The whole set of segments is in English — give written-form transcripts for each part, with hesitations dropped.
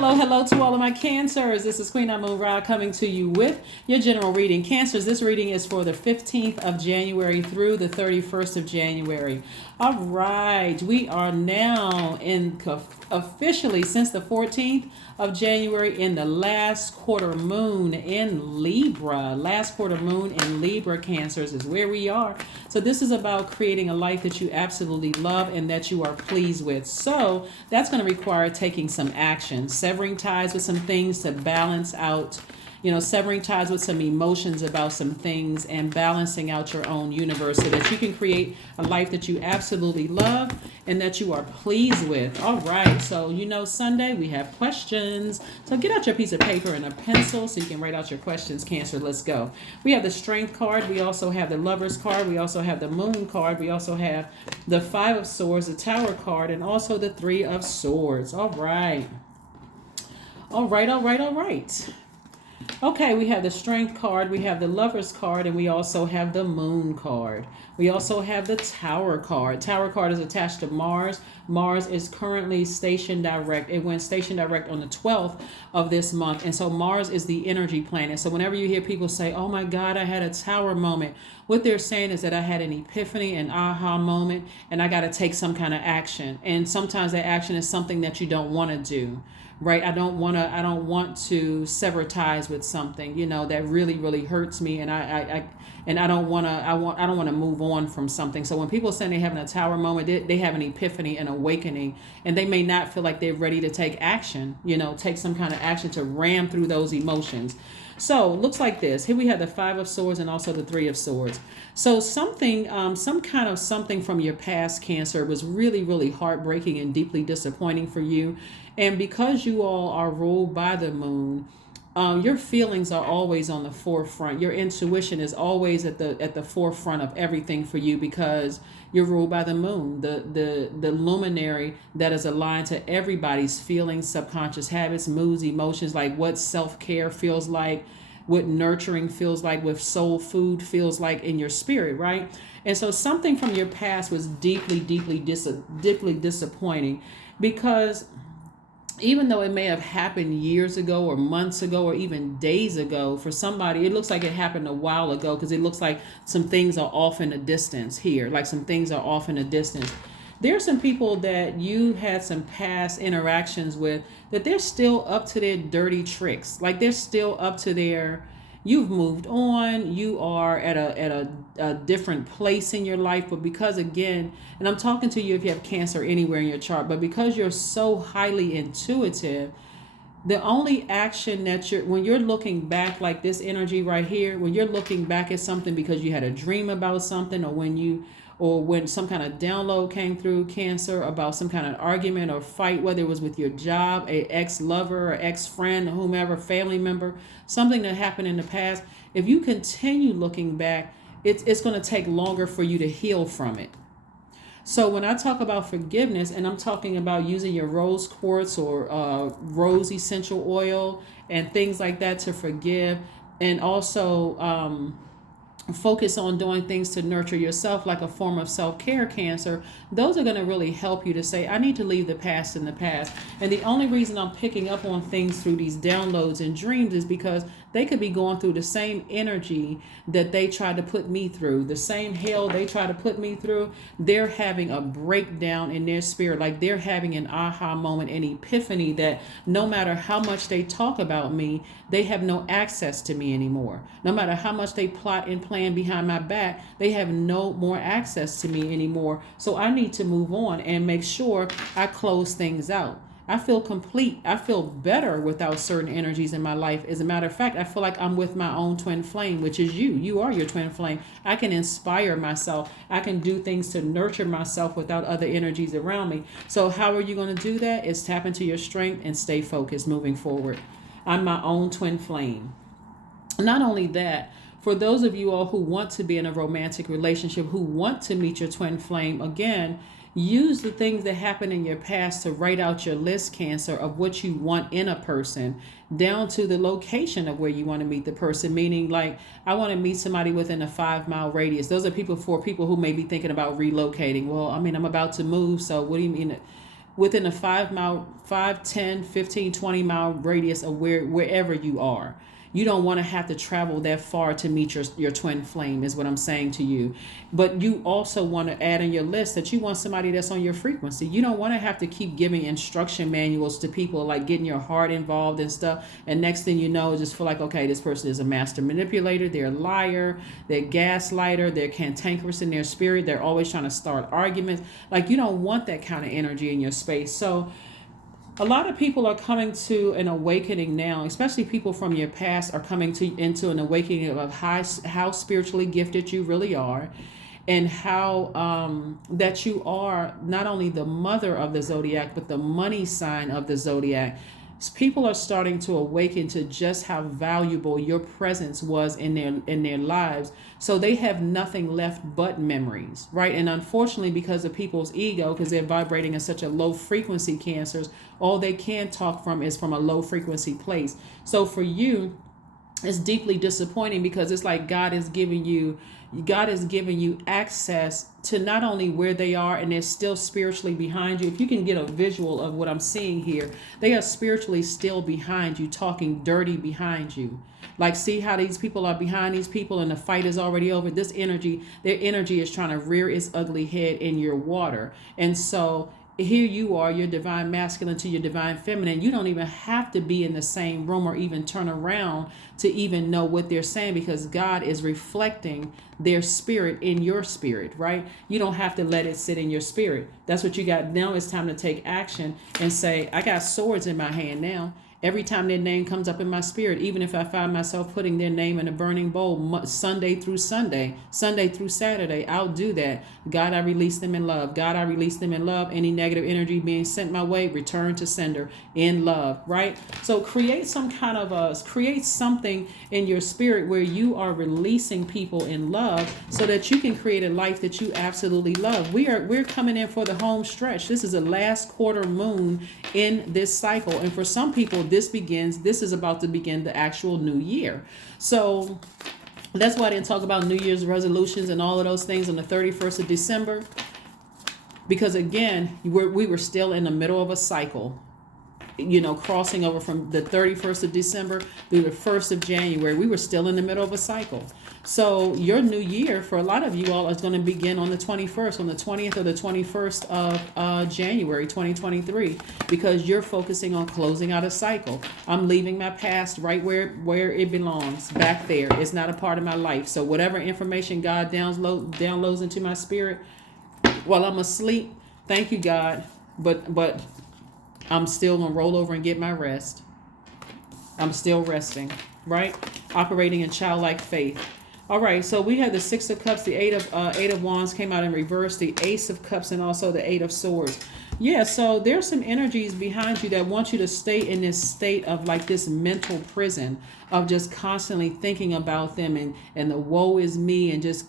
Hello to all of my Cancers. This is Queen Amun Ra coming to you with your general reading. Cancers, this reading is for the 15th of January through the 31st of January. All right, we are now officially since the 14th of January in the last quarter moon in Libra. Last quarter moon in Libra, Cancers, is where we are. So this is about creating a life that you absolutely love and that you are pleased with. So that's going to require taking some action, severing ties with some things to balance out, severing ties with some emotions about some things and balancing out your own universe so that you can create a life that you absolutely love and that you are pleased with. All right. So, Sunday we have questions. So get out your piece of paper and a pencil so you can write out your questions, Cancer. Let's go. We have the Strength card. We also have the Lovers card. We also have the Moon card. We also have the Five of Swords, the Tower card, and also the Three of Swords. All right. All right. Okay, we have the Strength card, we have the Lovers card, and we also have the Moon card. We also have the Tower card. Tower card is attached to Mars. Mars is currently stationed direct. It went stationed direct on the 12th of this month. And so Mars is the energy planet. So whenever you hear people say, oh my God, I had a tower moment, what they're saying is that I had an epiphany, an aha moment, and I got to take some kind of action. And sometimes that action is something that you don't want to do. Right. I don't want to sever ties with something, that really, really hurts me. And I don't want to move on from something. So when people say they're having a tower moment, they have an epiphany, an awakening, and they may not feel like they're ready to take action, take some kind of action to ram through those emotions. So looks like this. Here we have the Five of Swords and also the Three of Swords. So something, some kind of something from your past, Cancer, was really, really heartbreaking and deeply disappointing for you. And because you all are ruled by the moon, your feelings are always on the forefront. Your intuition is always at the forefront of everything for you because you're ruled by the moon, the luminary that is aligned to everybody's feelings, subconscious habits, moods, emotions, like what self-care feels like, what nurturing feels like, what soul food feels like in your spirit, right? And so something from your past was deeply disappointing because even though it may have happened years ago or months ago or even days ago, for somebody, it looks like it happened a while ago because it looks like some things are off in a distance here, like some things are off in a distance. There are some people that you had some past interactions with that they're still up to their dirty tricks. Like they're still up to their, you've moved on, you are at a different place in your life, but because again, and I'm talking to you if you have Cancer anywhere in your chart, but because you're so highly intuitive, the only action that when you're looking back, like this energy right here, when you're looking back at something because you had a dream about something, or when some kind of download came through, Cancer, about some kind of argument or fight, whether it was with your job, a ex-lover or ex-friend, or whomever, family member, something that happened in the past, if you continue looking back, it's going to take longer for you to heal from it. So when I talk about forgiveness, and I'm talking about using your rose quartz or rose essential oil and things like that to forgive, and also focus on doing things to nurture yourself like a form of self-care, Cancer, those are going to really help you to say, I need to leave the past in the past. And the only reason I'm picking up on things through these downloads and dreams is because they could be going through the same energy that they tried to put me through, the same hell they tried to put me through. They're having a breakdown in their spirit, like they're having an aha moment, an epiphany that no matter how much they talk about me, they have no access to me anymore. No matter how much they plot and plan behind my back, they have no more access to me anymore. So I need to move on and make sure I close things out. I feel complete. I feel better without certain energies in my life. As a matter of fact, I feel like I'm with my own twin flame, which is you. You are your twin flame. I can inspire myself. I can do things to nurture myself without other energies around me. So how are you going to do that? Is tap into your strength and stay focused moving forward. I'm my own twin flame. Not only that, for those of you all who want to be in a romantic relationship, who want to meet your twin flame, again, use the things that happened in your past to write out your list, Cancer, of what you want in a person, down to the location of where you want to meet the person. Meaning, like, I want to meet somebody within a 5-mile radius. Those are for people who may be thinking about relocating. Well, I mean, I'm about to move, so what do you mean? within a 5 mile, 5, 10, 15, 20 mile radius of wherever you are. You don't want to have to travel that far to meet your twin flame, is what I'm saying to you. But you also want to add in your list that you want somebody that's on your frequency. You don't want to have to keep giving instruction manuals to people, like getting your heart involved and stuff. And next thing you know, just feel like, okay, this person is a master manipulator. They're a liar. They're gaslighter. They're cantankerous in their spirit. They're always trying to start arguments. Like, you don't want that kind of energy in your space. So a lot of people are coming to an awakening now, especially people from your past are coming into an awakening of how spiritually gifted you really are, and how that you are not only the mother of the zodiac, but the money sign of the zodiac. People are starting to awaken to just how valuable your presence was in their lives. So they have nothing left but memories, right? And unfortunately, because of people's ego, because they're vibrating at such a low frequency, cancers, all they can talk from is from a low frequency place. So for you, it's deeply disappointing, because it's like God is giving you access to not only where they are, and they're still spiritually behind you. If you can get a visual of what I'm seeing here, they are spiritually still behind you, talking dirty behind you. Like, see how these people are behind these people and the fight is already over. Their energy is trying to rear its ugly head in your water. And so here you are, your divine masculine to your divine feminine. You don't even have to be in the same room or even turn around to even know what they're saying, because God is reflecting their spirit in your spirit, right? You don't have to let it sit in your spirit. That's what you got. Now it's time to take action and say, I got swords in my hand now. Every time their name comes up in my spirit, even if I find myself putting their name in a burning bowl Sunday through Sunday through Saturday, I'll do that. God, I release them in love. God, I release them in love. Any negative energy being sent my way, return to sender in love, right? So create create something in your spirit where you are releasing people in love, so that you can create a life that you absolutely love. We're coming in for the home stretch. This is the last quarter moon in this cycle. And for some people, this is about to begin the actual new year. So that's why I didn't talk about New Year's resolutions and all of those things on the 31st of December. Because again, we were still in the middle of a cycle, crossing over from the 31st of December to the 1st of January. We were still in the middle of a cycle. So your new year for a lot of you all is going to begin on the 21st, on the 20th or the 21st of January 2023, because you're focusing on closing out a cycle. I'm leaving my past right where it belongs, back there. It's not a part of my life. So whatever information God downloads into my spirit while I'm asleep, thank you, God. But I'm still going to roll over and get my rest. I'm still resting, right? Operating in childlike faith. All right, so we had the Six of Cups, the Eight of Wands came out in reverse, the Ace of Cups, and also the Eight of Swords. Yeah, so there's some energies behind you that want you to stay in this state of like this mental prison of just constantly thinking about them and the woe is me, and just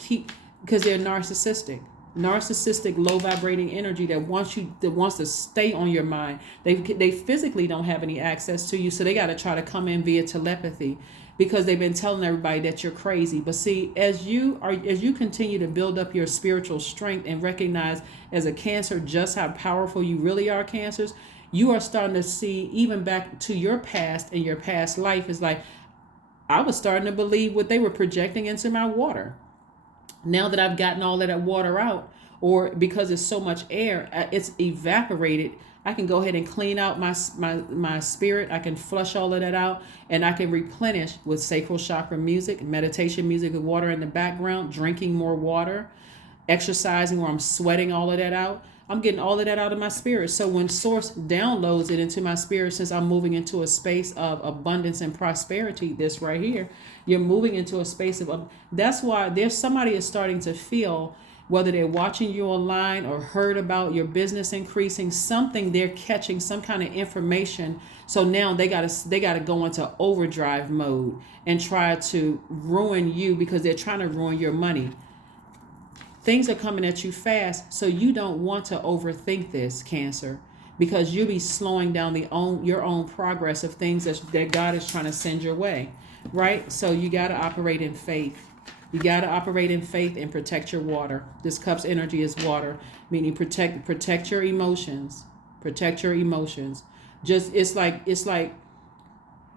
because they're narcissistic, low vibrating energy that wants to stay on your mind. They physically don't have any access to you, so they got to try to come in via telepathy, because they've been telling everybody that you're crazy. But see, as you continue to build up your spiritual strength and recognize as a Cancer just how powerful you really are, Cancers, you are starting to see, even back to your past and your past life, is like, I was starting to believe what they were projecting into my water. Now that I've gotten all of that water out, or because it's so much air, it's evaporated, I can go ahead and clean out my spirit. I can flush all of that out, and I can replenish with sacral chakra music, meditation music with water in the background, drinking more water, exercising where I'm sweating all of that out. I'm getting all of that out of my spirit. So when Source downloads it into my spirit, since I'm moving into a space of abundance and prosperity, this right here, you're moving into a space of, that's why there's somebody is starting to feel, whether they're watching you online or heard about your business increasing, something, they're catching some kind of information. So now they gotta go into overdrive mode and try to ruin you, because they're trying to ruin your money. Things are coming at you fast, so you don't want to overthink this, Cancer, because you'll be slowing down your own progress of things that God is trying to send your way, right? So you got to operate in faith. You got to operate in faith and protect your water. This cup's energy is water, meaning protect your emotions. Protect your emotions. Just it's like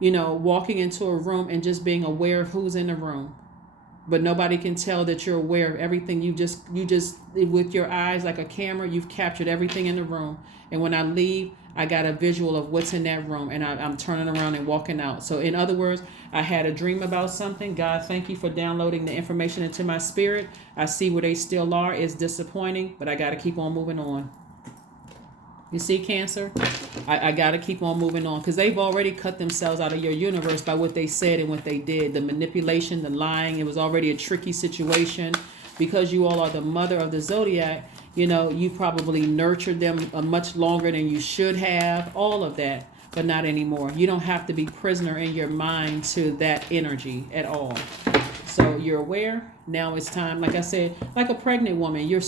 walking into a room and just being aware of who's in the room, but nobody can tell that you're aware of everything. You just with your eyes like a camera, you've captured everything in the room. And when I leave, I got a visual of what's in that room, and I'm turning around and walking out. So in other words, I had a dream about something. God, thank you for downloading the information into my spirit. I see where they still are. It's disappointing, but I got to keep on moving on. You see, Cancer? I got to keep on moving on, because they've already cut themselves out of your universe by what they said and what they did. The manipulation, the lying, it was already a tricky situation. Because you all are the mother of the Zodiac, you probably nurtured them much longer than you should have, all of that, but not anymore. You don't have to be prisoner in your mind to that energy at all. So you're aware. Now it's time, like I said, like a pregnant woman, you're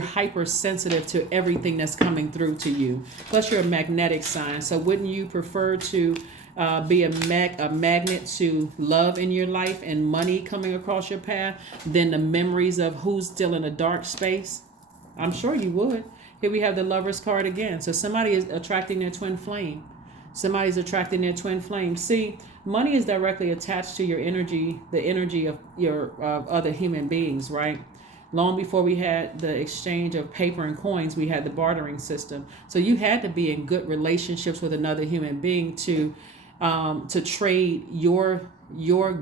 hypersensitive to everything that's coming through to you. Plus you're a magnetic sign. So wouldn't you prefer to be a magnet to love in your life and money coming across your path than the memories of who's still in a dark space? I'm sure you would. Here we have the Lover's card again. So somebody is attracting their twin flame. Somebody's attracting their twin flame. See, money is directly attached to your energy, the energy of your other human beings, right? Long before we had the exchange of paper and coins, we had the bartering system. So you had to be in good relationships with another human being to trade your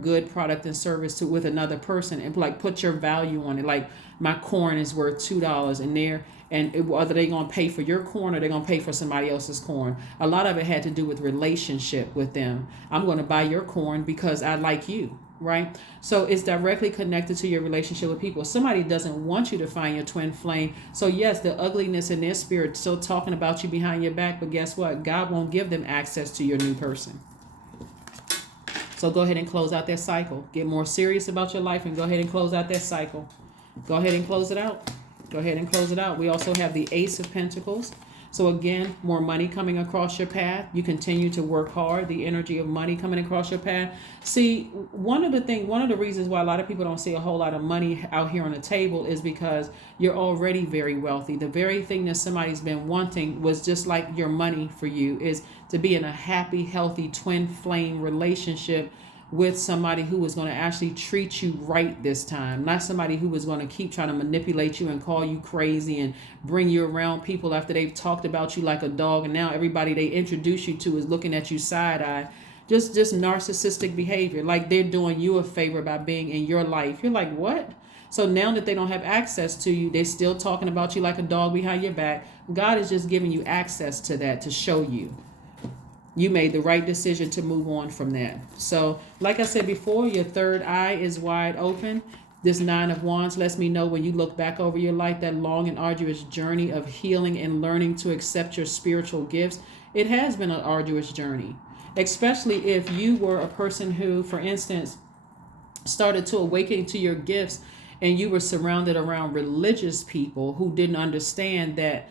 good product and service with another person, and like put your value on it. Like my corn is worth $2, and whether they're going to pay for your corn or they're going to pay for somebody else's corn. A lot of it had to do with relationship with them. I'm going to buy your corn because I like you, right? So it's directly connected to your relationship with people. Somebody doesn't want you to find your twin flame. So yes, the ugliness in their spirit still talking about you behind your back, but guess what? God won't give them access to your new person. So go ahead and close out that cycle. Get more serious about your life and go ahead and close out that cycle. Go ahead and close it out. Go ahead and close it out. We also have the Ace of Pentacles. So again, more money coming across your path. You continue to work hard. The energy of money coming across your path. See, one of the reasons why a lot of people don't see a whole lot of money out here on the table is because you're already very wealthy. The very thing that somebody's been wanting was just like your money for you, is to be in a happy, healthy twin flame relationship with somebody who was going to actually treat you right this time, not somebody who was going to keep trying to manipulate you and call you crazy and bring you around people after they've talked about you like a dog, and now everybody they introduce you to is looking at you side eye. Just narcissistic behavior, like they're doing you a favor by being in your life. You're like, what? So now that they don't have access to you, they're still talking about you like a dog behind your back. God is just giving you access to that to show you you made the right decision to move on from that. So like I said before, your third eye is wide open. This Nine of Wands lets me know when you look back over your life, that long and arduous journey of healing and learning to accept your spiritual gifts, it has been an arduous journey, especially if you were a person who, for instance, started to awaken to your gifts and you were surrounded around religious people who didn't understand that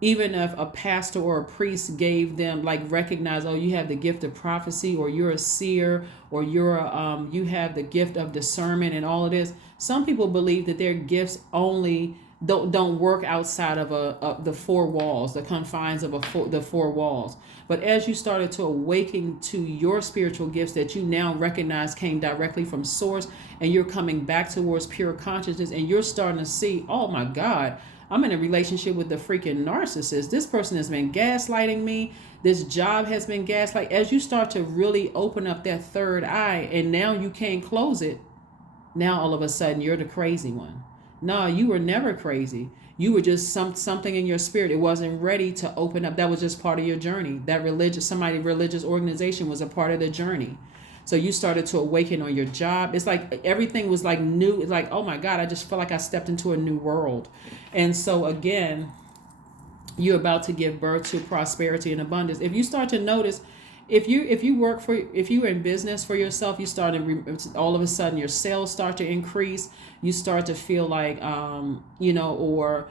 even if a pastor or a priest gave them, like, recognize, oh, you have the gift of prophecy, or you're a seer, or you have the gift of discernment and all of this. Some people believe that their gifts only don't work outside of the four walls, the confines of the four walls. But as you started to awaken to your spiritual gifts that you now recognize came directly from source, and you're coming back towards pure consciousness, and you're starting to see, oh my God, I'm in a relationship with the freaking narcissist. This person has been gaslighting me. This job has been gaslight. As you start to really open up that third eye, and now you can't close it, now all of a sudden you're the crazy one. No, you were never crazy. You were just something in your spirit. It wasn't ready to open up. That was just part of your journey. That religious organization was a part of the journey. So you started to awaken on your job. It's like everything was like new. It's like, oh my God, I just felt like I stepped into a new world. And so again, you're about to give birth to prosperity and abundance. If you start to notice, if you're in business for yourself, you start all of a sudden your sales start to increase. You start to feel like, or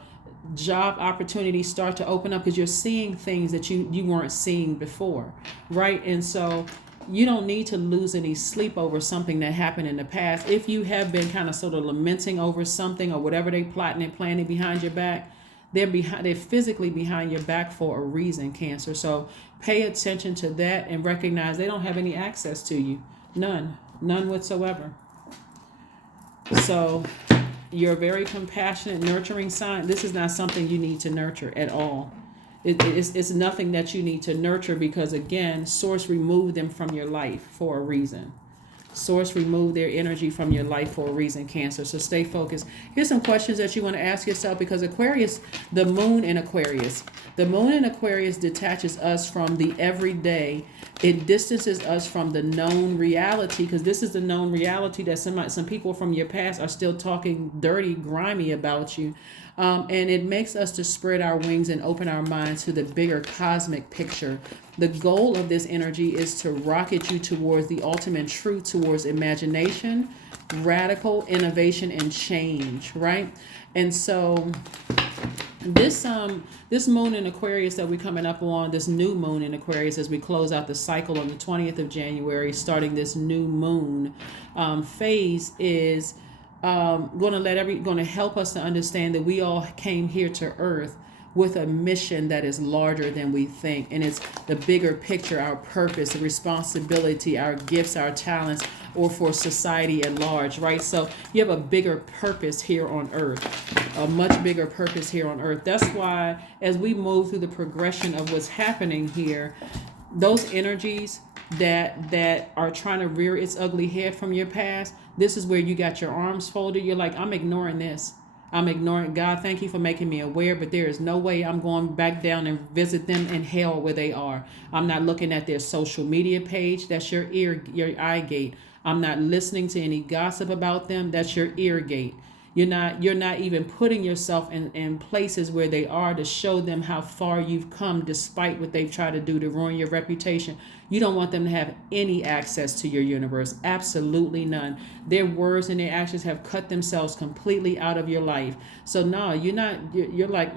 job opportunities start to open up because you're seeing things that you weren't seeing before, right? And so you don't need to lose any sleep over something that happened in the past. If you have been kind of sort of lamenting over something or whatever they plotting and planning behind your back, They're physically behind your back for a reason, Cancer. So pay attention to that and recognize they don't have any access to you. None whatsoever. So you're a very compassionate, nurturing sign. This is not something you need to nurture at all. It's nothing that you need to nurture because, again, Source removed them from your life for a reason. Source removed their energy from your life for a reason, Cancer. So stay focused. Here's some questions that you want to ask yourself, because Aquarius, the moon in Aquarius. The moon in Aquarius detaches us from the everyday. It distances us from the known reality, because this is the known reality that some people from your past are still talking dirty, grimy about you. And it makes us to spread our wings and open our minds to the bigger cosmic picture. The goal of this energy is to rocket you towards the ultimate truth, towards imagination, radical innovation, and change, right? And so this moon in Aquarius that we're coming up on, this new moon in Aquarius, as we close out the cycle on the 20th of January, starting this new moon phase, is going to help us to understand that we all came here to Earth with a mission that is larger than we think. And it's the bigger picture, our purpose, the responsibility, our gifts, our talents, or for society at large, right? So you have a bigger purpose here on Earth, a much bigger purpose here on Earth. That's why as we move through the progression of what's happening here, those energies that are trying to rear its ugly head from your past, this is where you got your arms folded. You're like, I'm ignoring this. I'm ignoring. God, thank you for making me aware, but there is no way I'm going back down and visit them in hell where they are. I'm not looking at their social media page. That's your eye gate. I'm not listening to any gossip about them. That's your ear gate. You're not even putting yourself in places where they are to show them how far you've come, despite what they've tried to do to ruin your reputation. You don't want them to have any access to your universe. Absolutely none. Their words and their actions have cut themselves completely out of your life. So no, you're like,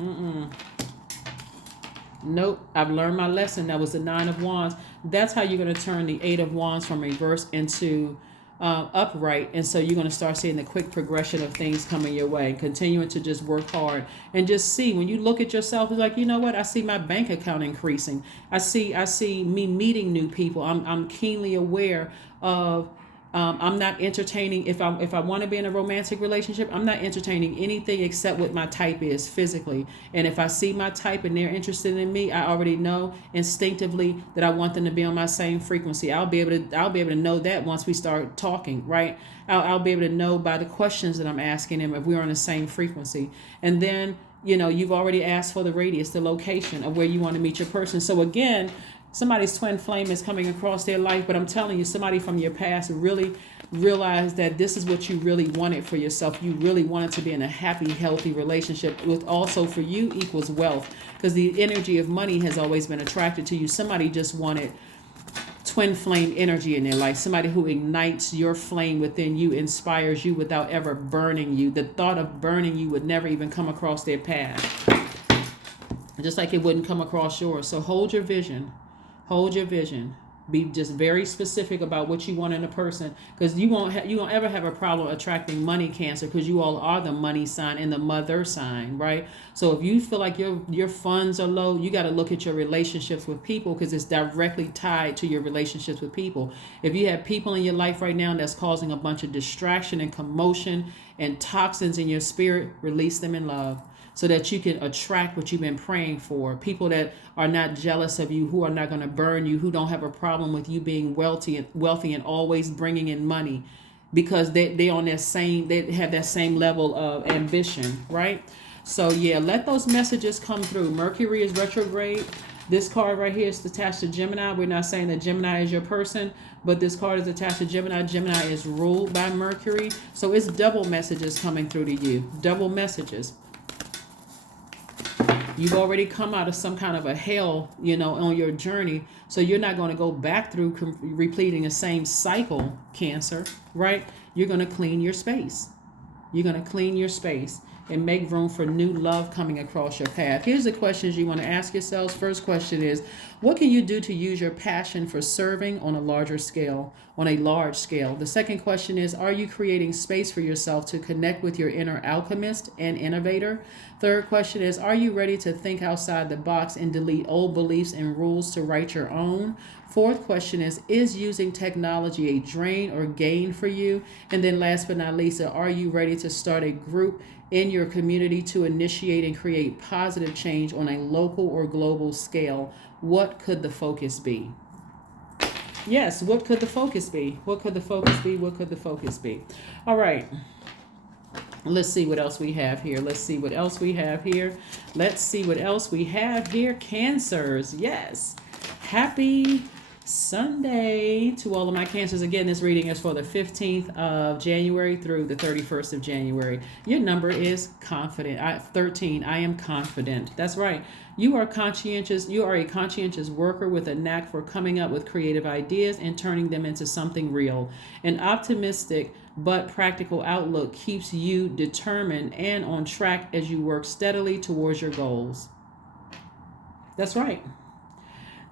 nope, I've learned my lesson. That was the 9 of Wands. That's how you're going to turn the 8 of Wands from reverse into upright. And so you're going to start seeing the quick progression of things coming your way, continuing to just work hard and just see, when you look at yourself, it's like, you know what, I see my bank account increasing. I see me meeting new people. I'm keenly aware of I'm not entertaining, if I want to be in a romantic relationship, I'm not entertaining anything except what my type is physically. And if I see my type and they're interested in me, I already know instinctively that I want them to be on my same frequency. I'll be able to know that once we start talking, right? I'll be able to know by the questions that I'm asking them if we're on the same frequency. And then, you've already asked for the radius, the location of where you want to meet your person. So again, somebody's twin flame is coming across their life, but I'm telling you, somebody from your past really realized that this is what you really wanted for yourself. You really wanted to be in a happy, healthy relationship, with also for you equals wealth, because the energy of money has always been attracted to you. Somebody just wanted twin flame energy in their life. Somebody who ignites your flame within you, inspires you without ever burning you. The thought of burning you would never even come across their path, just like it wouldn't come across yours. So hold your vision. Hold your vision. Be just very specific about what you want in a person, because you won't ever have a problem attracting money, Cancer, because you all are the money sign and the mother sign, right? So if you feel like your funds are low, you got to look at your relationships with people, because it's directly tied to your relationships with people. If you have people in your life right now that's causing a bunch of distraction and commotion and toxins in your spirit, release them in love, so that you can attract what you've been praying for. People that are not jealous of you, who are not going to burn you, who don't have a problem with you being wealthy and always bringing in money, because they have that same level of ambition, right? So yeah, let those messages come through. Mercury is retrograde. This card right here is attached to Gemini. We're not saying that Gemini is your person, but this card is attached to Gemini. Gemini is ruled by Mercury. So it's double messages coming through to you. Double messages. You've already come out of some kind of a hell, on your journey. So you're not going to go back through repeating the same cycle, Cancer, right? You're going to clean your space. You're going to clean your space and make room for new love coming across your path. Here's the questions you want to ask yourselves. First question is, What can you do to use your passion for serving on a larger scale, on a large scale? The second question is, are you creating space for yourself to connect with your inner alchemist and innovator? Third question is, are you ready to think outside the box and delete old beliefs and rules to write your own? Fourth question is using technology a drain or gain for you? And then last but not least, are you ready to start a group in your community to initiate and create positive change on a local or global scale? What could the focus be? Yes, what could the focus be? What could the focus be? What could the focus be? All right. Let's see what else we have here. Let's see what else we have here. Let's see what else we have here. Cancers. Yes. Happy Sunday to all of my Cancers. Again, this reading is for the 15th of January through the 31st of January. Your number is confident. 13. I am confident. That's right. You are conscientious. You are a conscientious worker with a knack for coming up with creative ideas and turning them into something real. An optimistic but practical outlook keeps you determined and on track as you work steadily towards your goals. That's right.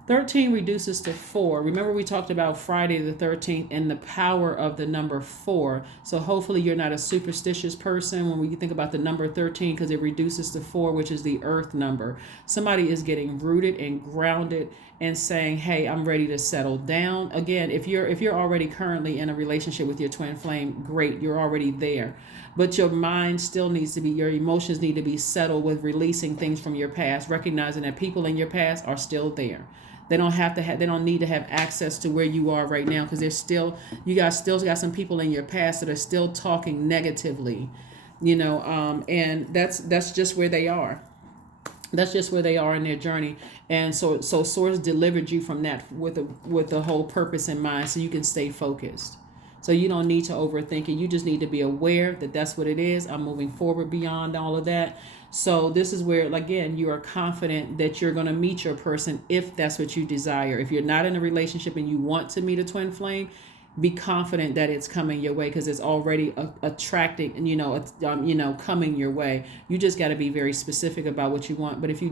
13 reduces to 4. Remember we talked about Friday the 13th and the power of the number 4. So hopefully you're not a superstitious person when we think about the number 13, because it reduces to 4, which is the earth number. Somebody is getting rooted and grounded and saying, hey, I'm ready to settle down. Again, if you're already currently in a relationship with your twin flame, great, you're already there. But your mind still needs to be, your emotions need to be settled with releasing things from your past, recognizing that people in your past are still there. They don't they don't need to have access to where you are right now, because you guys still got some people in your past that are still talking negatively, and that's just where they are. That's just where they are in their journey. And so Source delivered you from that with the whole purpose in mind, so you can stay focused. So you don't need to overthink it. You just need to be aware that that's what it is. I'm moving forward beyond all of that. So this is where, again, you are confident that you're going to meet your person if that's what you desire. If you're not in a relationship and you want to meet a twin flame, be confident that it's coming your way, because it's already attracting and coming your way. You just got to be very specific about what you want. But if you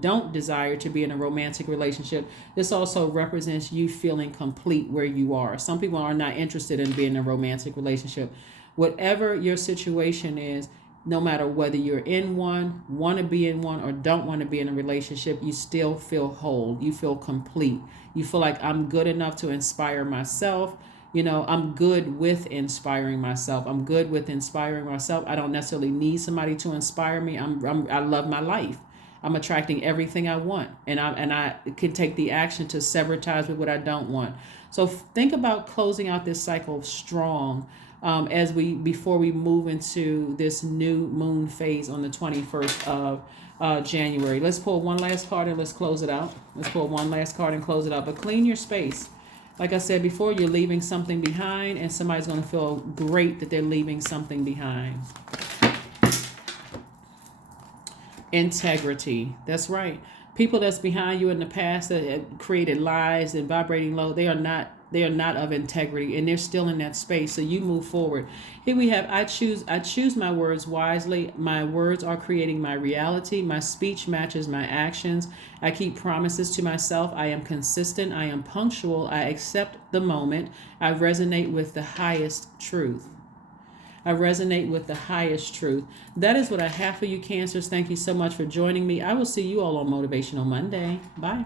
don't desire to be in a romantic relationship, this also represents you feeling complete where you are. Some people are not interested in being in a romantic relationship. Whatever your situation is, no matter whether you're in one, want to be in one, or don't want to be in a relationship, you still feel whole. You feel complete. You feel like, I'm good enough to inspire myself. I'm good with inspiring myself. I'm good with inspiring myself. I don't necessarily need somebody to inspire me. I love my life. I'm attracting everything I want, and I can take the action to sever ties with what I don't want. So think about closing out this cycle strong. Before we move into this new moon phase on the 21st of January. Let's pull one last card and let's close it out. But clean your space. Like I said before, you're leaving something behind, and somebody's going to feel great that they're leaving something behind. Integrity. That's right. People that's behind you in the past that have created lies and vibrating low, they are not of integrity, and they're still in that space. So you move forward. Here we have, I choose my words wisely. My words are creating my reality. My speech matches my actions. I keep promises to myself. I am consistent. I am punctual. I accept the moment. I resonate with the highest truth. That is what I have for you, Cancers. Thank you so much for joining me. I will see you all on Motivational Monday. Bye.